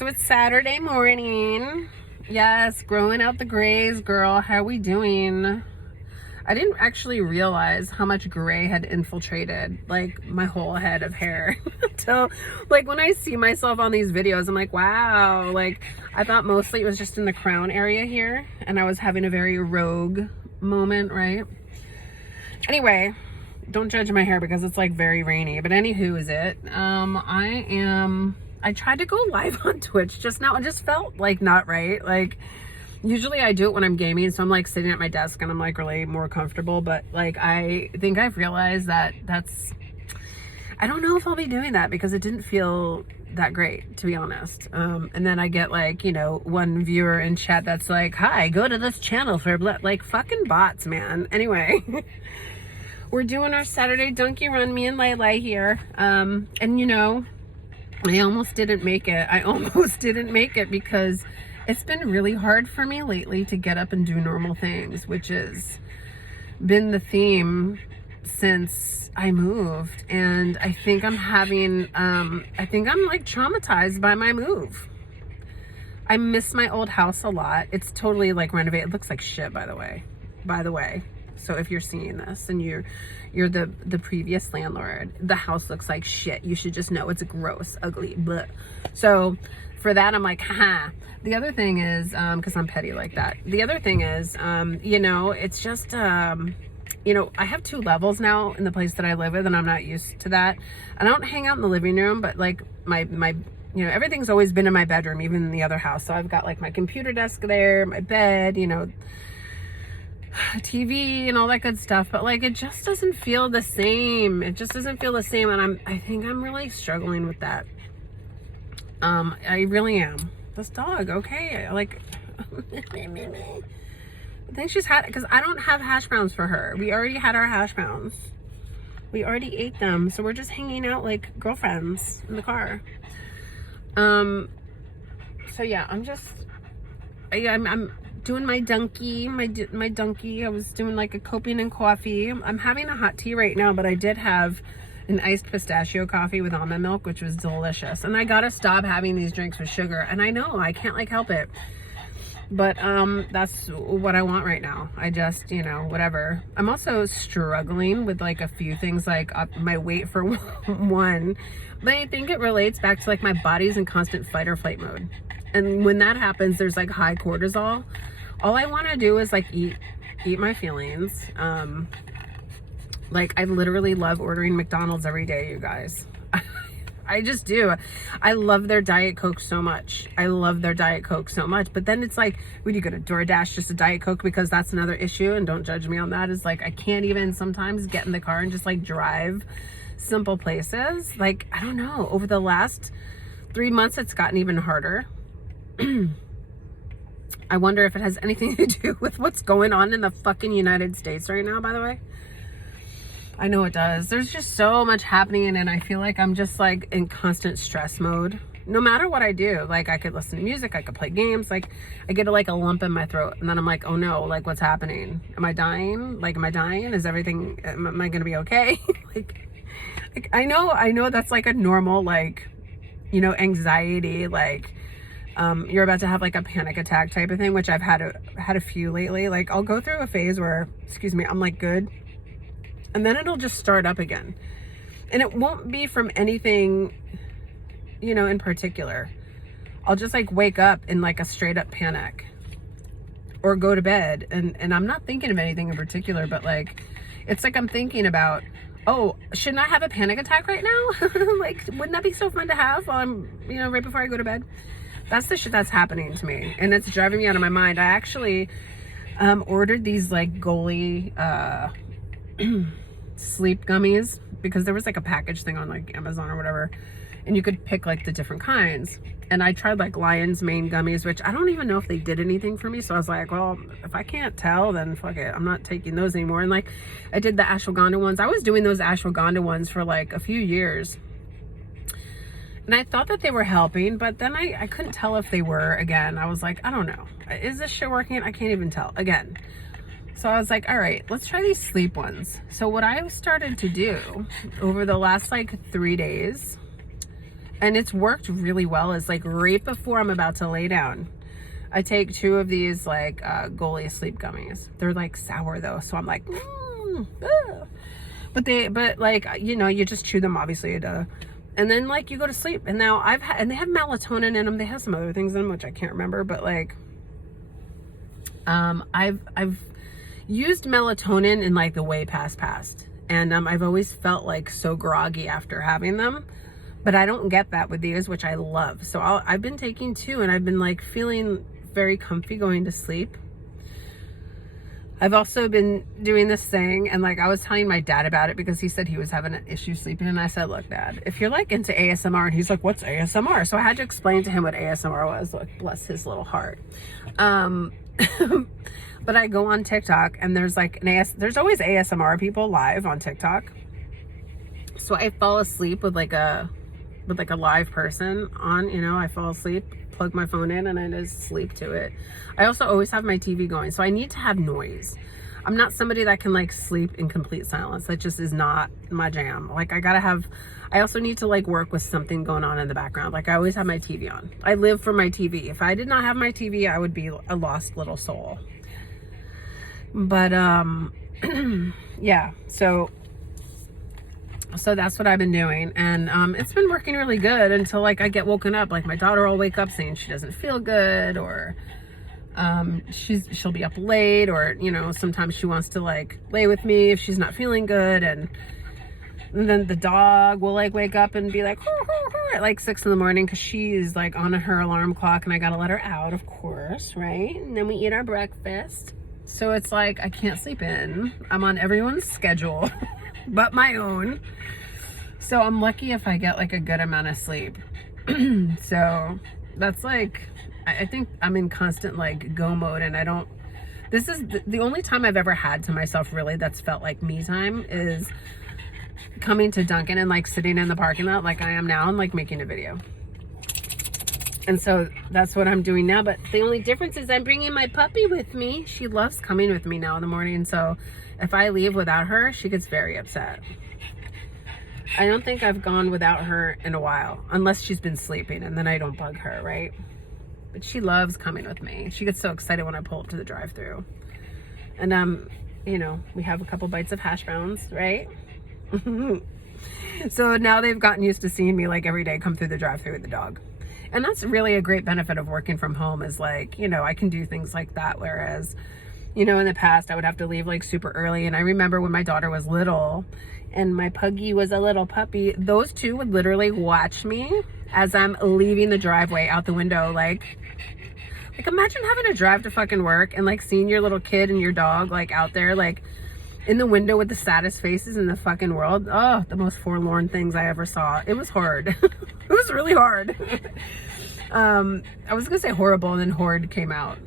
So it's Saturday morning. Yes, growing out the grays, girl. How we doing? I didn't actually realize how much gray had infiltrated like my whole head of hair until like when I see myself on these videos, I'm like, wow. Like I thought mostly it was just in the crown area here and I was having a very rogue moment, right? Anyway, don't judge my hair because it's like very rainy, but anywho is it. I tried to go live on Twitch just now. It just felt like not right. Like usually I do it when I'm gaming, so I'm like sitting at my desk and I'm like really more comfortable, but like I think I've realized that I don't know if I'll be doing that because it didn't feel that great, to be honest. And then I get like, you know, one viewer in chat that's like, hi, go to this channel for like fucking bots, man. Anyway, we're doing our Saturday donkey run, me and Layla here. And you know, I almost didn't make it. I almost didn't make it because it's been really hard for me lately to get up and do normal things, which has been the theme since I moved. And I think I'm having, I think I'm like traumatized by my move. I miss my old house a lot. It's totally like renovated. It looks like shit, by the way. So if you're seeing this and you're the previous landlord, the house looks like shit. You should just know it's gross, ugly, bleh. So for that, I'm like, haha. The other thing is, because I'm petty like that. The other thing is, you know, it's just, you know, I have 2 levels now in the place that I live with, and I'm not used to that. I don't hang out in the living room, but like my you know, everything's always been in my bedroom, even in the other house. So I've got like my computer desk there, my bed, you know, TV and all that good stuff, but like it just doesn't feel the same. It just doesn't feel the same, and I think I'm really struggling with that. I really am. This dog, okay, like I think she's had, because I don't have hash browns for her. We already had our hash browns. We already ate them, so we're just hanging out like girlfriends in the car. So yeah, I'm doing my donkey, my donkey. I was doing like a coping and coffee. I'm having a hot tea right now, but I did have an iced pistachio coffee with almond milk, which was delicious. And I gotta stop having these drinks with sugar. And I know I can't like help it, but that's what I want right now. I just, you know, whatever. I'm also struggling with like a few things, like my weight for one, but I think it relates back to like my body's in constant fight or flight mode. And when that happens, there's like high cortisol. All I want to do is like eat my feelings. Like I literally love ordering McDonald's every day, you guys. I just do. I love their Diet Coke so much. But then it's like, would you go to DoorDash just a Diet Coke? Because that's another issue, and don't judge me on that, is like I can't even sometimes get in the car and just like drive simple places. Like, I don't know. Over the last 3 months, it's gotten even harder. I wonder if it has anything to do with what's going on in the fucking United States right now, by the way. I know it does. There's just so much happening, and I feel like I'm just like in constant stress mode. No matter what I do, like I could listen to music, I could play games, like I get like a lump in my throat, and then I'm like, oh no, like what's happening? Am I dying? Like, am I dying? Is everything, am I gonna be okay? like I know that's like a normal, like, you know, anxiety, like you're about to have like a panic attack type of thing, which I've had a few lately. Like I'll go through a phase where, excuse me, I'm like good, and then it'll just start up again, and it won't be from anything, you know, in particular. I'll just like wake up in like a straight up panic, or go to bed and I'm not thinking of anything in particular, but like it's like I'm thinking about, oh, shouldn't I have a panic attack right now? Like, wouldn't that be so fun to have while I'm, you know, right before I go to bed? That's the shit that's happening to me, and it's driving me out of my mind. I actually ordered these like Goli sleep gummies because there was like a package thing on like Amazon or whatever, and you could pick like the different kinds. And I tried like lion's mane gummies, which I don't even know if they did anything for me. So I was like, well, if I can't tell, then fuck it, I'm not taking those anymore. And like I did the ashwagandha ones. I was doing those ashwagandha ones for like a few years, and I thought that they were helping, but then I couldn't tell if they were. Again, I was like, I don't know, is this shit working? I can't even tell again. So I was like, all right, let's try these sleep ones. So what I started to do over the last like 3 days and it's worked really well, is like right before I'm about to lay down, I take 2 of these like Goli sleep gummies. They're like sour though, so I'm like, but like, you know, you just chew them, obviously, and then like you go to sleep. And now and they have melatonin in them. They have some other things in them which I can't remember, but like, I've used melatonin in like the way past, and I've always felt like so groggy after having them. But I don't get that with these, which I love. So I've been taking 2, and I've been like feeling very comfy going to sleep. I've also been doing this thing, and like I was telling my dad about it because he said he was having an issue sleeping, and I said, look, Dad, if you're like into ASMR, and he's like, what's ASMR? So I had to explain to him what ASMR was. Look, bless his little heart. But I go on TikTok, and there's like there's always ASMR people live on TikTok. So I fall asleep with like a live person on, you know, I fall asleep, plug my phone in, and I just sleep to it. I also always have my TV going, so I need to have noise. I'm not somebody that can like sleep in complete silence. That just is not my jam. Like I also need to like work with something going on in the background. Like I always have my TV on. I live for my TV. If I did not have my TV, I would be a lost little soul. But yeah, so that's what I've been doing, and it's been working really good until like I get woken up. Like my daughter will wake up saying she doesn't feel good, or she'll be up late, or you know, sometimes she wants to like lay with me if she's not feeling good, and then the dog will like wake up and be like at like 6 in the morning because she's like on her alarm clock, and I gotta let her out, of course, right? And then we eat our breakfast. So it's like I can't sleep in. I'm on everyone's schedule but my own. So I'm lucky if I get like a good amount of sleep. So that's like, I think I'm in constant like go mode, and this is the only time I've ever had to myself really that's felt like me time is coming to Dunkin' and like sitting in the parking lot like I am now and like making a video. And so that's what I'm doing now. But the only difference is I'm bringing my puppy with me. She loves coming with me now in the morning. So if I leave without her, she gets very upset. I don't think I've gone without her in a while, unless she's been sleeping, and then I don't bug her, right? But she loves coming with me. She gets so excited when I pull up to the drive-thru. And you know, we have a couple bites of hash browns, right? So now they've gotten used to seeing me like every day come through the drive-thru with the dog. And that's really a great benefit of working from home, is like, you know, I can do things like that. Whereas, you know, in the past I would have to leave like super early. And I remember when my daughter was little and my puggy was a little puppy, those 2 would literally watch me as I'm leaving the driveway out the window. Like imagine having to drive to fucking work and like seeing your little kid and your dog like out there like in the window with the saddest faces in the fucking world. Oh, the most forlorn things I ever saw. It was hard. It was really hard. I was gonna say horrible, and then horde came out.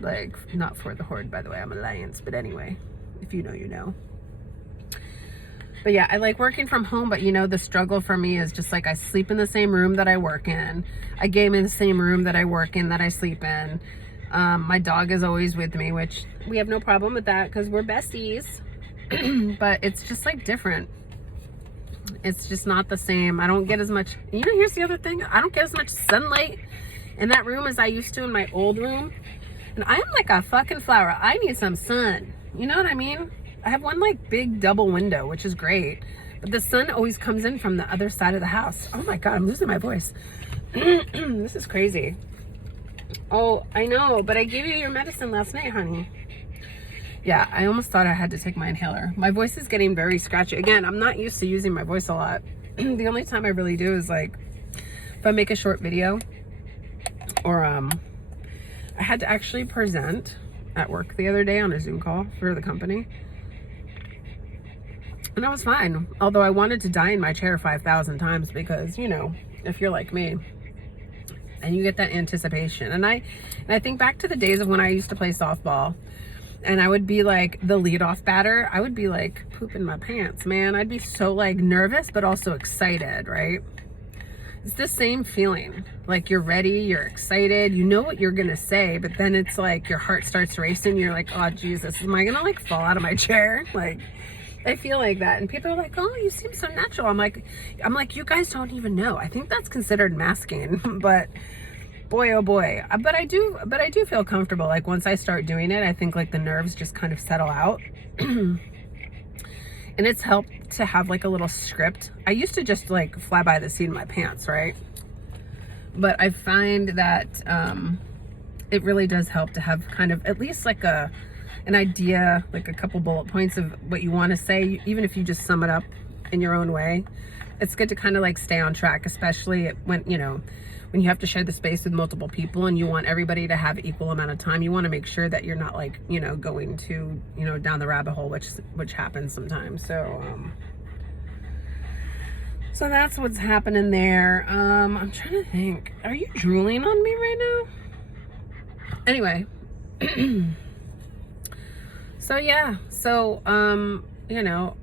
Like, not for the horde, by the way, I'm Alliance, but anyway, if you know, you know. But yeah, I like working from home, but you know, the struggle for me is just like I sleep in the same room that I work in. I game in the same room that I work in, that I sleep in. My dog is always with me, which we have no problem with that because we're besties. But it's just like different. It's just not the same. I don't get as much, you know, here's the other thing. I don't get as much sunlight in that room as I used to in my old room. And I'm like a fucking flower. I need some sun. You know what I mean? I have one like big double window, which is great. But the sun always comes in from the other side of the house. Oh my God, I'm losing my voice. This is crazy. Oh, I know, but I gave you your medicine last night, honey. Yeah, I almost thought I had to take my inhaler. My voice is getting very scratchy. Again, I'm not used to using my voice a lot. The only time I really do is like if I make a short video, or I had to actually present at work the other day on a Zoom call for the company. And I was fine. Although I wanted to die in my chair 5,000 times because, you know, if you're like me and you get that anticipation. And I think back to the days of when I used to play softball. And I would be like the leadoff batter. I would be like pooping my pants, man. I'd be so like nervous, but also excited, right? It's the same feeling. Like you're ready, you're excited, you know what you're gonna say, but then it's like your heart starts racing. You're like, oh Jesus, am I gonna like fall out of my chair? Like, I feel like that. And people are like, oh, you seem so natural. I'm like, you guys don't even know. I think that's considered masking, but boy, oh boy. But I do feel comfortable. Like once I start doing it, I think like the nerves just kind of settle out. And it's helped to have like a little script. I used to just like fly by the seat of my pants, right? But I find that it really does help to have kind of at least like an idea, like a couple bullet points of what you want to say, even if you just sum it up in your own way. It's good to kind of like stay on track, especially when, you know, when you have to share the space with multiple people and you want everybody to have equal amount of time. You want to make sure that you're not like, you know, going to, you know, down the rabbit hole, which happens sometimes. So that's what's happening there. I'm trying to think. Are you drooling on me right now? Anyway. So yeah. So, you know,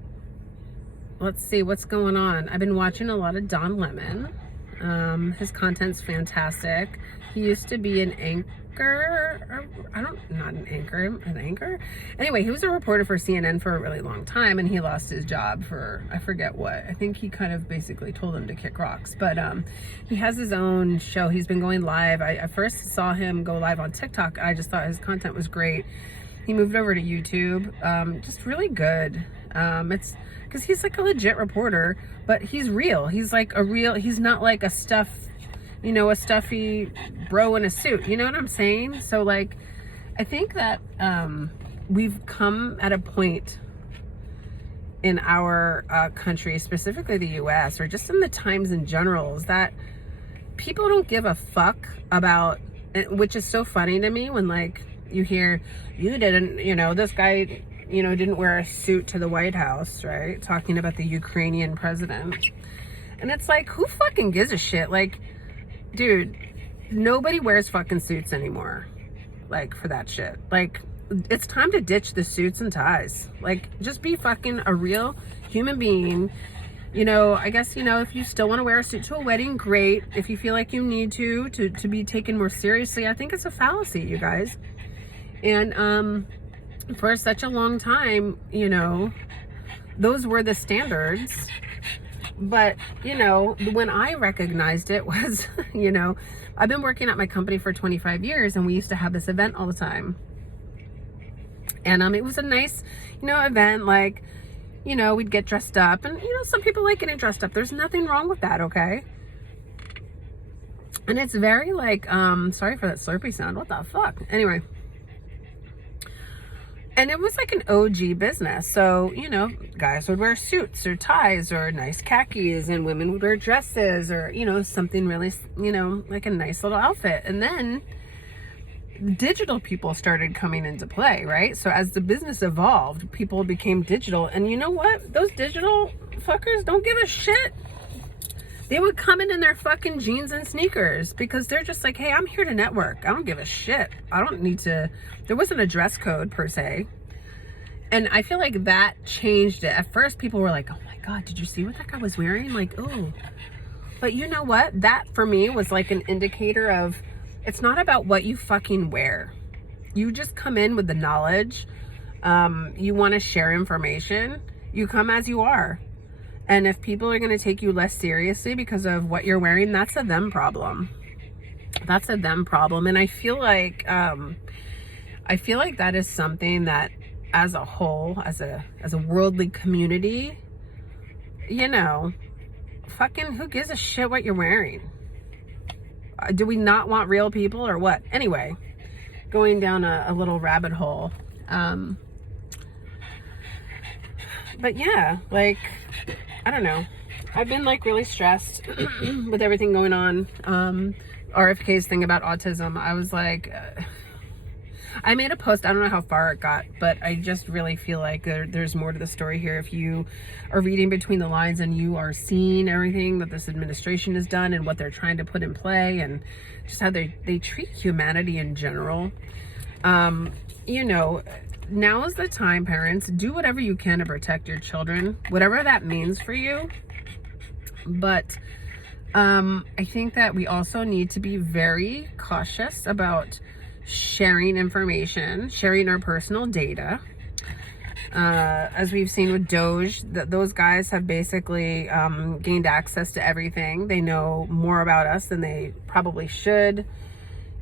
let's see what's going on. I've been watching a lot of Don Lemon. His content's fantastic. He used to be an anchor, or, not an anchor. Anyway, he was a reporter for CNN for a really long time, and he lost his job for, I forget what. I think he kind of basically told him to kick rocks, but he has his own show. He's been going live. I first saw him go live on TikTok. I just thought his content was great. He moved over to YouTube. Just really good. It's because he's like a legit reporter, but he's real. He's like he's not like a stuffy bro in a suit. You know what I'm saying? So like, I think that we've come at a point in our country, specifically the US, or just in the times in general, is that people don't give a fuck about, which is so funny to me when like you hear, you didn't, you know, this guy, you know, didn't wear a suit to the White House, right? Talking about the Ukrainian president. And it's like, who fucking gives a shit? Like, dude, nobody wears fucking suits anymore. Like, for that shit. Like, it's time to ditch the suits and ties. Like, just be fucking a real human being. You know, I guess, you know, if you still want to wear a suit to a wedding, great. If you feel like you need to be taken more seriously, I think it's a fallacy, you guys. And, for such a long time, you know, those were the standards. But, you know, when I recognized it was, you know, I've been working at my company for 25 years and we used to have this event all the time. And it was a nice, you know, event. Like, you know, we'd get dressed up and, you know, some people like getting dressed up. There's nothing wrong with that, okay? And it's very like, sorry for that Slurpee sound. What the fuck? Anyway. And it was like an OG business. So, you know, guys would wear suits or ties or nice khakis, and women would wear dresses or, you know, something really, you know, like a nice little outfit. And then digital people started coming into play, right? So as the business evolved, people became digital. And you know what? Those digital fuckers don't give a shit. They would come in their fucking jeans and sneakers because they're just like, hey, I'm here to network. I don't give a shit. I don't need to. There wasn't a dress code per se. And I feel like that changed it. At first, people were like, oh my God, did you see what that guy was wearing? Like, oh. But you know what? That for me was like an indicator of, it's not about what you fucking wear. You just come in with the knowledge. You want to share information. You come as you are. And if people are going to take you less seriously because of what you're wearing, that's a them problem. That's a them problem. And I feel like that is something that as a whole, as a worldly community, you know, fucking who gives a shit what you're wearing? Do we not want real people or what? Anyway, going down a little rabbit hole. But yeah, like, I don't know. I've been like really stressed with everything going on. RFK's thing about autism. I was like, I made a post. I don't know how far it got, but I just really feel like there's more to the story here. If you are reading between the lines and you are seeing everything that this administration has done and what they're trying to put in play and just how they treat humanity in general, you know, now is the time, parents. Do whatever you can to protect your children, whatever that means for you. But I think that we also need to be very cautious about sharing information, sharing our personal data. As we've seen with Doge, those guys have basically gained access to everything. They know more about us than they probably should.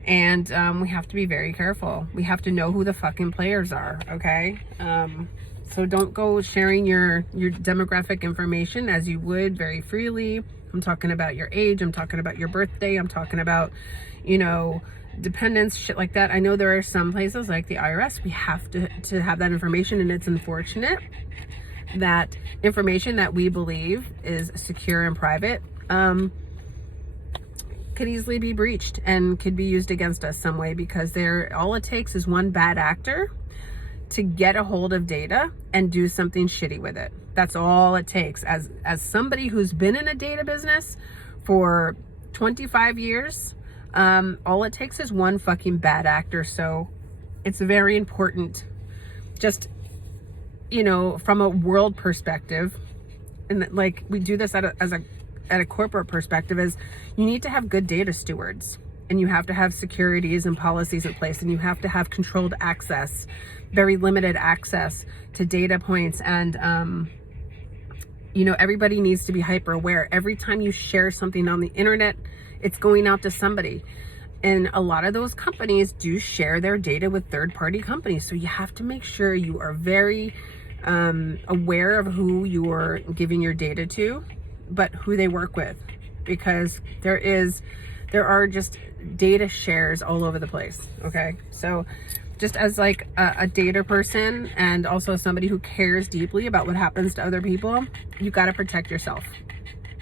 And we have to be very careful. We have to know who the fucking players are, okay? So don't go sharing your demographic information as you would very freely. I'm talking about your age. I'm talking about your birthday. I'm talking about, you know, dependents, shit like that. I know there are some places like the IRS, we have to have that information, and it's unfortunate that information that we believe is secure and private could easily be breached and could be used against us some way, because all it takes is one bad actor to get a hold of data and do something shitty with it. That's all it takes. As somebody who's been in a data business for 25 years, all it takes is one fucking bad actor. So it's very important, just, you know, from a world perspective, and like we do this at a corporate perspective, is you need to have good data stewards, and you have to have securities and policies in place, and you have to have controlled access, very limited access to data points. And you know, everybody needs to be hyper aware. Every time you share something on the internet, it's going out to somebody. And a lot of those companies do share their data with third-party companies. So you have to make sure you are very aware of who you are giving your data to, but who they work with, because there are just data shares all over the place. Okay, so just as like a data person, and also somebody who cares deeply about what happens to other people, you got to protect yourself.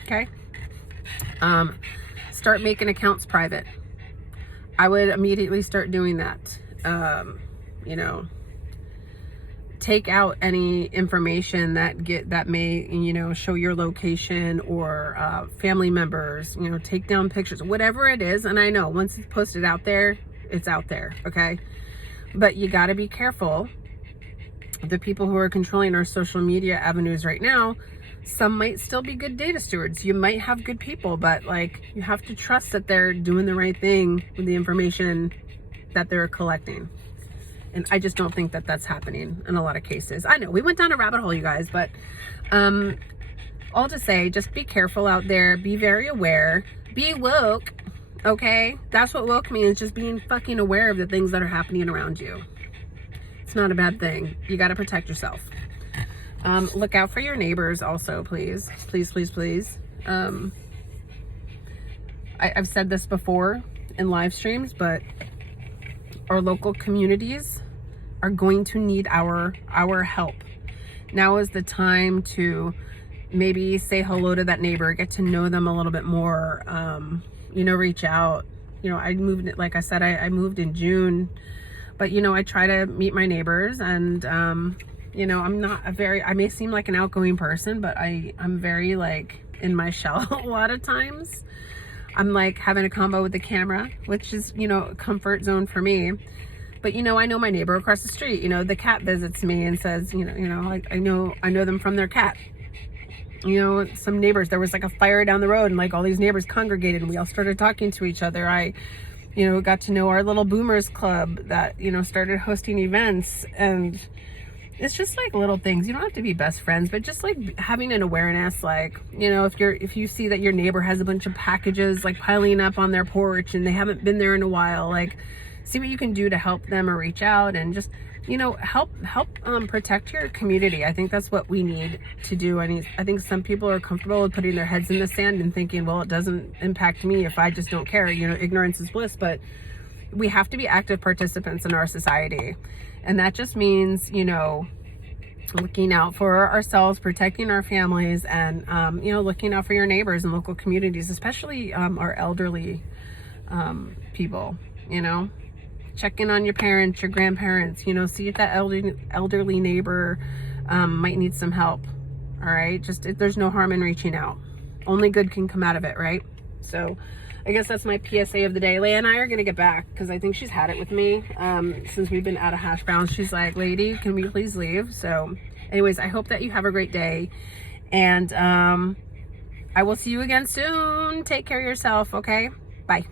Okay, start making accounts private. I would immediately start doing that. You know, take out any information that may, you know, show your location or family members, you know, take down pictures, whatever it is. And I know once it's posted out there, it's out there, okay? But you got to be careful. The people who are controlling our social media avenues right now, some might still be good data stewards. You might have good people, but like, you have to trust that they're doing the right thing with the information that they're collecting. And I just don't think that that's happening in a lot of cases. I know we went down a rabbit hole, you guys, but all to say, just be careful out there. Be very aware. Be woke, okay? That's what woke means, just being fucking aware of the things that are happening around you. It's not a bad thing. You got to protect yourself. Look out for your neighbors also, please. Please, please, please. I've said this before in live streams, but our local communities are going to need our help. Now is the time to maybe say hello to that neighbor, get to know them a little bit more, you know, reach out. You know, I moved, like I said, I moved in June, but you know, I try to meet my neighbors, and you know, I may seem like an outgoing person, but I'm very like in my shell a lot of times. I'm like having a combo with the camera, which is, you know, a comfort zone for me. But, you know, I know my neighbor across the street. You know, the cat visits me and says, you know, like I know them from their cat. You know, some neighbors, there was like a fire down the road, and like all these neighbors congregated, and we all started talking to each other. I, you know, got to know our little boomers club that, you know, started hosting events. And it's just like little things. You don't have to be best friends, but just like having an awareness, like, you know, if you see that your neighbor has a bunch of packages like piling up on their porch and they haven't been there in a while, like, see what you can do to help them, or reach out and just, you know, help protect your community. I think that's what we need to do. I think some people are comfortable with putting their heads in the sand and thinking, well, it doesn't impact me if I just don't care. You know, ignorance is bliss. But we have to be active participants in our society. And that just means, you know, looking out for ourselves, protecting our families, and, you know, looking out for your neighbors and local communities, especially our elderly people, you know. Check in on your parents, your grandparents, you know, see if that elderly neighbor might need some help. All right. There's no harm in reaching out. Only good can come out of it, right? So I guess that's my PSA of the day. Leia and I are going to get back because I think she's had it with me since we've been out of hash browns. She's like, lady, can we please leave? So anyways, I hope that you have a great day. And I will see you again soon. Take care of yourself. Okay. Bye.